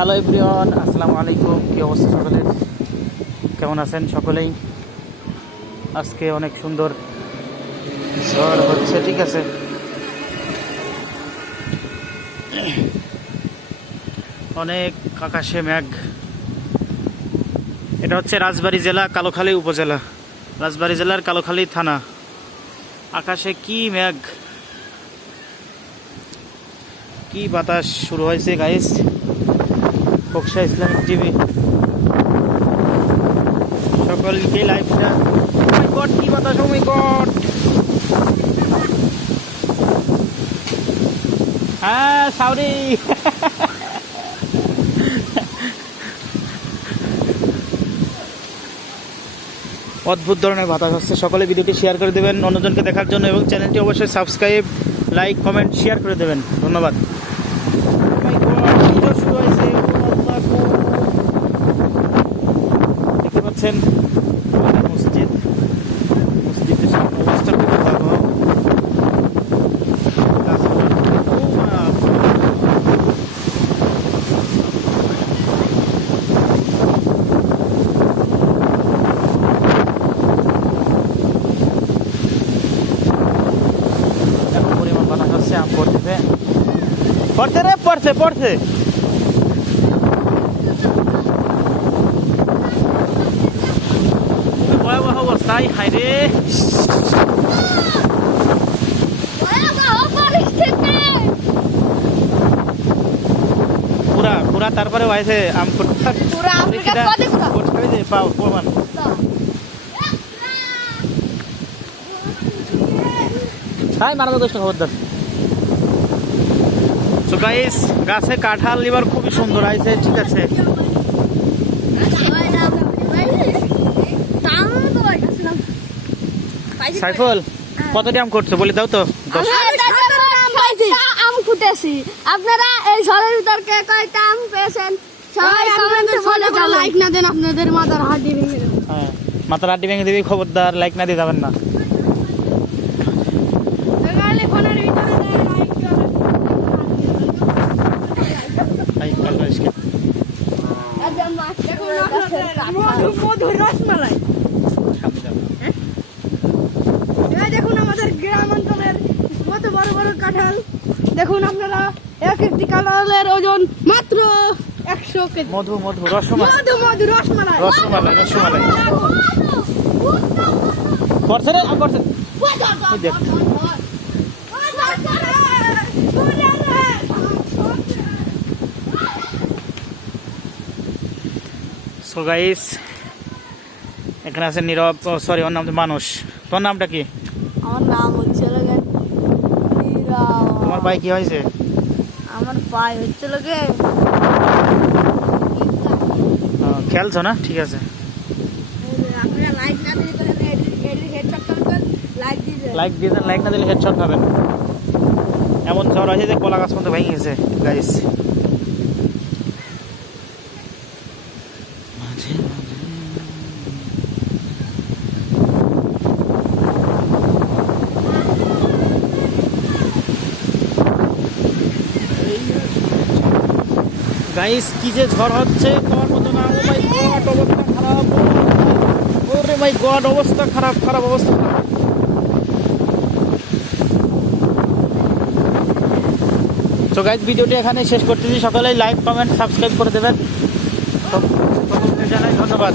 Hello everyone আসসালামু আলাইকুম কী অবস্থা সকলের? কেমন আছেন সকলেই? আজকে অনেক সুন্দর ঝড় হচ্ছে, ঠিক আছে? অনেক আকাশে মেঘ। এটা হচ্ছে রাজবাড়ী জেলা, কালোখালী উপজেলা। রাজবাড়ী জেলার কালোখালী থানা। আকাশে কি মেঘ? কি বাতাস শুরু হয়েছে গাইস ফোকসা ইসলামিক টিভি। সকলকে লাইভটা। গড কি বাতাস ও গড হ্যাঁ সাউরি। অদ্ভুত ধরনের বাতাস আসছে। সকলে ভিডিওটি শেয়ার করে দেবেন। অন্যজনকে দেখার জন্য এবং চ্যানেলটি অবশ্যই সাবস্ক্রাইব লাইক কমেন্ট শেয়ার করে দেবেন। ধন্যবাদ। এত পরিমাণ বাতাস হচ্ছে আম পড়তেছে পড়ছে রে পড়ছে পড়ছে খুবই ভয়াবহ অবস্থায় হাই রে পুরা পুরা তারপরে হয়েছে আম পড়তে পুরা আমের কত পুরা? পড়ছে যে পাও প্রমাণ হাই মারা দোষ খবরদার। গাইস গাছে কাঁঠাল লিবার খুবই সুন্দর আইছে ঠিক আছে। সাইফুল কত দাম করছ? বলে দাও তো আম ফুটেছি আপনারা এই ঝড়ের ভিতর কে কয়টা আম পেয়েছেন? সবাই কমেন্টে বলে লাইক না দেন আপনাদের মাথার হাড্ডি ভেঙে দেবো। হ্যাঁ মাথার আড্ডি ভেঙে দিবি খবরদার লাইক না দিয়ে যাবেন না? মধুর রসমালাই। বড় বড় কাঁঠাল। দেখুন আপনারা এক একটি কাঁঠালের ওজন মাত্র একশো কেজি। মধু মধু রসমালাই। মধু মধু রসমালাই। রসমালাই রসমালাই। করছে রে করছে। দেখ। সো গাইস এখানে আছে নীরব সরি ওর নাম মানুষ। তোর নামটা কি? আমার নাম হচ্ছে তোমার ভাই কি হয়েছে? আমার পায়ে হচ্ছে লোকে। খেলছো না? ঠিক আছে। লাইক দিয়ে দেন। লাইক না দিলে হেডশট খাবেন। এমন ঝড় আছে যে কলা গাছ মতো ভেঙে গেছে গাইস গাইস কি যে ঝড় হচ্ছে, তোমার মতো না অবস্থা খারাপ। ওরে গড অবস্থা খারাপ খারাপ অবস্থা। খারাপ। তো গাইজ ভিডিওটি এখানে শেষ করতেছি। সকলেই লাইক কমেন্ট সাবস্ক্রাইব করে দেবেন। জানাই ধন্যবাদ।